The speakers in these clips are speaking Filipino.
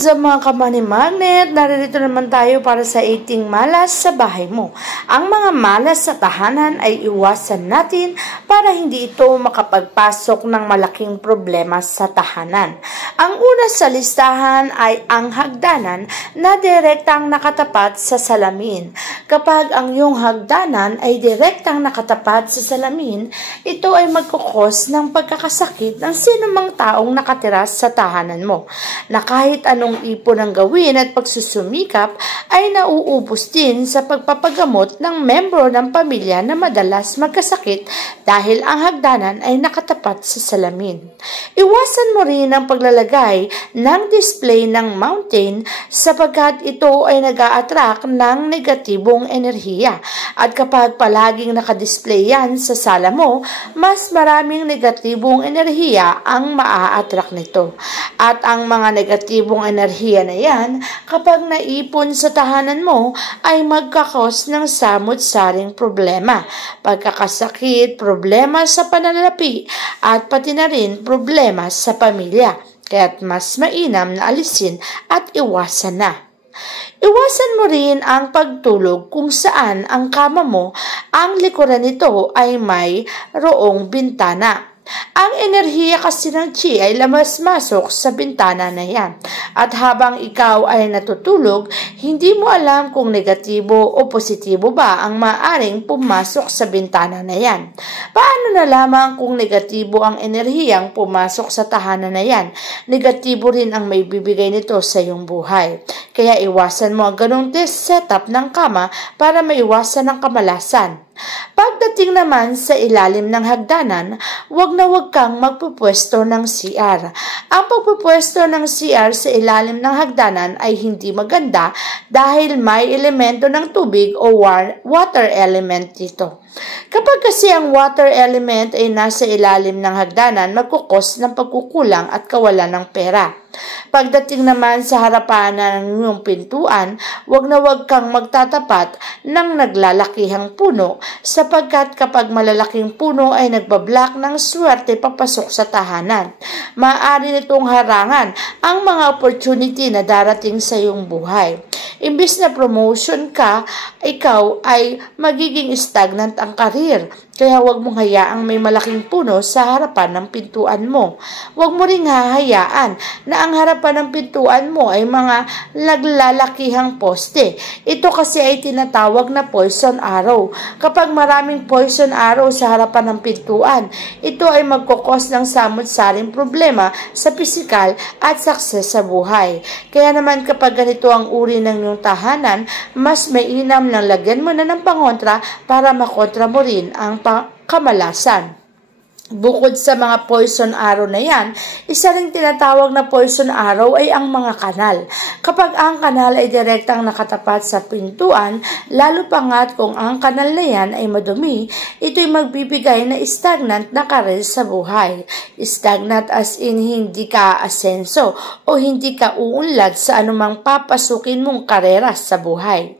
What's up mga ka-Money Magnet? Naririto naman tayo para sa 18 malas sa bahay mo. Ang mga malas sa tahanan ay iwasan natin para hindi ito makapagpasok ng malaking problema sa tahanan. Ang una sa listahan ay ang hagdanan na direktang nakatapat sa salamin. Kapag ang iyong hagdanan ay direktang nakatapat sa salamin, ito ay magkukos ng pagkakasakit ng sinumang taong nakatira sa tahanan mo, na kahit anong ipon ang gawin at pagsusumikap ay nauubos din sa pagpapagamot ng membro ng pamilya na madalas magkasakit dahil ang hagdanan ay nakatapat sa salamin. Iwasan mo rin ang paglalagay ng display ng mountain sapagkat ito ay nag-a-attract ng negatibong enerhiya, at kapag palaging nakadisplay yan sa sala mo, mas maraming negatibong enerhiya ang maa-attract nito. At ang mga negatibong enerhiya na yan, kapag naipon sa tahanan mo, ay magkakos ng samot-saring problema, pagkakasakit, problema sa pananalapi, at pati na rin problema sa pamilya. Kaya't mas mainam na alisin at iwasan na. Iwasan mo rin ang pagtulog kung saan ang kama mo, ang likuran nito ay may roong bintana. Ang enerhiya kasi ng chi ay lamas-masok sa bintana na yan. At habang ikaw ay natutulog, hindi mo alam kung negatibo o positibo ba ang maaaring pumasok sa bintana na yan. Paano nalaman kung negatibo ang enerhiyang pumasok sa tahanan na yan? Negatibo rin ang may bibigay nito sa iyong buhay. Kaya iwasan mo ang ganong setup ng kama para maiwasan ang kamalasan. Pagdating naman sa ilalim ng hagdanan, wag kang magpupwesto ng CR. Ang pagpupwesto ng CR sa ilalim ng hagdanan ay hindi maganda dahil may elemento ng tubig o water element dito. Kapag kasi ang water element ay nasa ilalim ng hagdanan, magkukos ng pagkukulang at kawalan ng pera. Pagdating naman sa harapan ng iyong pintuan, wag kang magtatapat ng naglalakihang puno sapagkat kapag malalaking puno ay nagbablock ng swerte papasok sa tahanan. Maaari nitong harangan ang mga opportunity na darating sa iyong buhay. Imbis na promotion ka, ikaw ay magiging stagnant ang karir. Kaya huwag mong hayaang may malaking puno sa harapan ng pintuan mo. Huwag mo ring hahayaan na ang harapan ng pintuan mo ay mga naglalakihang poste. Ito kasi ay tinatawag na poison arrow. Kapag maraming poison arrow sa harapan ng pintuan, ito ay magkukos ng samot-saring problema sa pisikal at success sa buhay. Kaya naman kapag ganito ang uri ng iyong tahanan, mas mainam na lagyan mo na ng pangontra para makontra mo rin ang kamalasan. Bukod sa mga poison arrow na yan, isa ring tinatawag na poison arrow ay ang mga kanal. Kapag ang kanal ay direktang nakatapat sa pintuan, lalo pa nga't kung ang kanal na yan ay madumi, ito'y magbibigay na stagnant na karir sa buhay. Stagnant as in hindi ka asenso o hindi ka uunlad sa anumang papasukin mong karera sa buhay.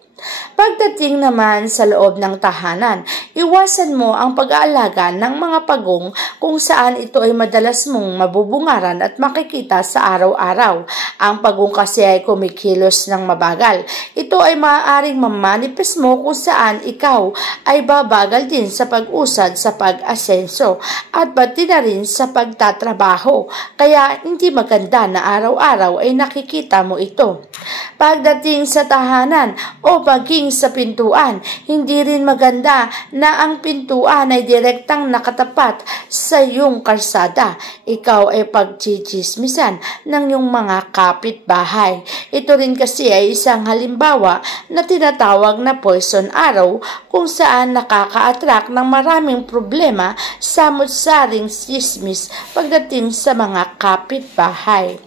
Pagdating naman sa loob ng tahanan, iwasan mo ang pag-aalaga ng mga pagong kung saan ito ay madalas mong mabubungaran at makikita sa araw-araw. Ang pagong kasi ay kumikilos ng mabagal. Ito ay maaaring mamanifest mo kung saan ikaw ay babagal din sa pag-usad sa pag-asenso at pati na rin sa pagtatrabaho. Kaya hindi maganda na araw-araw ay nakikita mo ito. Pagdating sa tahanan o maging sa pintuan, hindi rin maganda na ang pintuan ay direktang nakatapat sa iyong kalsada. Ikaw ay pagchichismisan ng iyong mga kapitbahay. Ito rin kasi ay isang halimbawa na tinatawag na poison arrow kung saan nakaka-attract ng maraming problema, samot-saring chismis pagdating sa mga kapitbahay.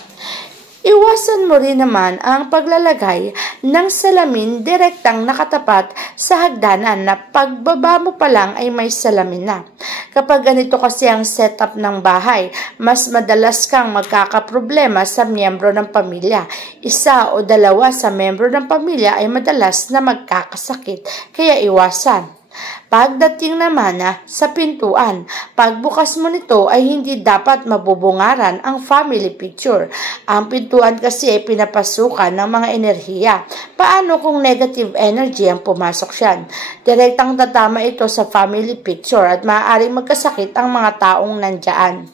Iwasan mo rin naman ang paglalagay ng salamin direktang nakatapat sa hagdanan na pagbaba mo pa lang ay may salamin na. Kapag ganito kasi ang setup ng bahay, mas madalas kang magkakaproblema sa miyembro ng pamilya. Isa o dalawa sa miyembro ng pamilya ay madalas na magkakasakit, kaya iwasan. Pagdating naman sa pintuan, pagbukas mo nito ay hindi dapat mabubungaran ang family picture. Ang pintuan kasi ay pinapasukan ng mga enerhiya. Paano kung negative energy ang pumasok siyan? Direktang tatama ito sa family picture at maaaring magkasakit ang mga taong nandyan.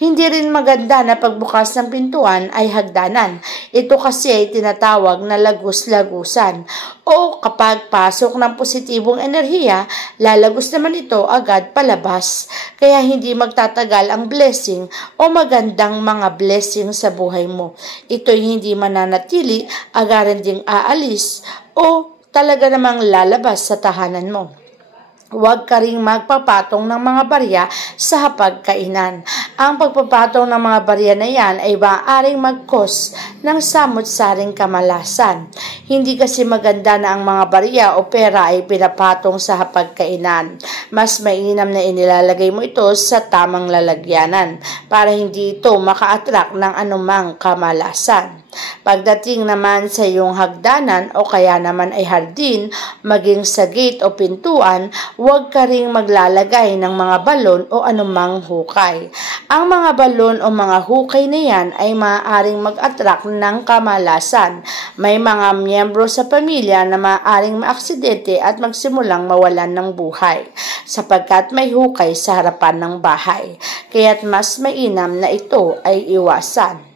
Hindi rin maganda na pagbukas ng pintuan ay hagdanan. Ito kasi ay tinatawag na lagus-lagusan. O kapag pasok ng positibong enerhiya, lalagos naman ito agad palabas. Kaya hindi magtatagal ang blessing o magandang mga blessing sa buhay mo. Ito'y hindi mananatili, agaran ding aalis o talaga namang lalabas sa tahanan mo. Huwag ka ring magpapatong ng mga barya sa hapagkainan. Ang pagpapatong ng mga barya na yan ay maaaring mag-cause ng samot-saring kamalasan. Hindi kasi maganda na ang mga barya o pera ay pinapatong sa hapagkainan. Mas mainam na inilalagay mo ito sa tamang lalagyanan para hindi ito maka-attract ng anumang kamalasan. Pagdating naman sa iyong hagdanan o kaya naman ay hardin, maging sa gate o pintuan, huwag ka ring maglalagay ng mga balon o anumang hukay. Ang mga balon o mga hukay na yan ay maaaring mag-attract ng kamalasan. May mga miyembro sa pamilya na maaaring maaksidente at magsimulang mawalan ng buhay sapagkat may hukay sa harapan ng bahay. Kaya't mas mainam na ito ay iwasan.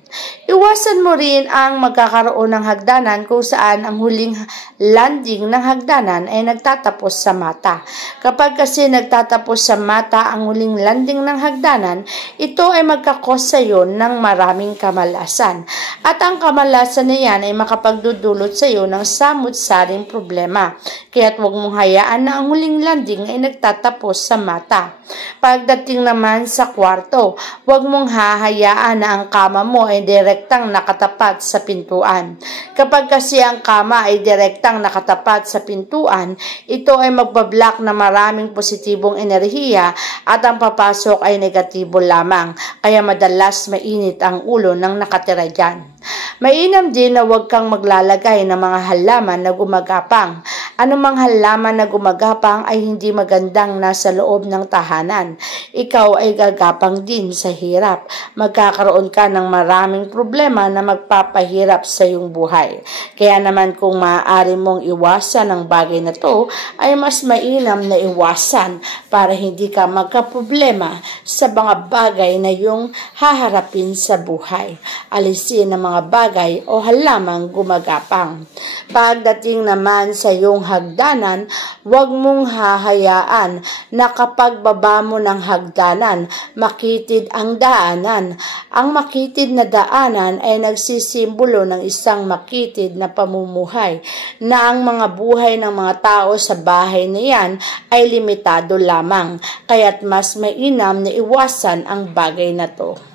Iwasan mo rin ang magkakaroon ng hagdanan kung saan ang huling landing ng hagdanan ay nagtatapos sa mata. Kapag kasi nagtatapos sa mata ang huling landing ng hagdanan, ito ay magkakos sa iyo ng maraming kamalasan. At ang kamalasan na yan ay makapagdudulot sa iyo ng samut-saring problema. Kaya't huwag mong hayaan na ang huling landing ay nagtatapos sa mata. Pagdating naman sa kwarto, huwag mong hahayaan na ang kama mo ay direktang nakatapat sa pintuan. Kapag kasi ang kama ay direktang nakatapat sa pintuan, ito ay magbablock na maraming positibong enerhiya at ang papasok ay negatibo lamang. Kaya madalas mainit ang ulo ng nakatira dyan. Mainam din na huwag kang maglalagay ng mga halaman na gumagapang. Anumang halaman na gumagapang ay hindi magandang nasa loob ng tahanan. Ikaw ay gagapang din sa hirap. Magkakaroon ka ng maraming problema na magpapahirap sa iyong buhay. Kaya naman kung maaari mong iwasan ang bagay na to, ay mas mainam na iwasan para hindi ka magkaproblema sa mga bagay na iyong haharapin sa buhay. Alisin ang mga bagay o halamang gumagapang. Pagdating naman sa iyong hagdanan, huwag mong hahayaan na kapag baba mo ng hagdanan, makitid ang daanan. Ang makitid na daanan ay nagsisimbolo ng isang makitid na pamumuhay na ang mga buhay ng mga tao sa bahay na yan ay limitado lamang. Kaya't mas mainam na iwasan ang bagay na to.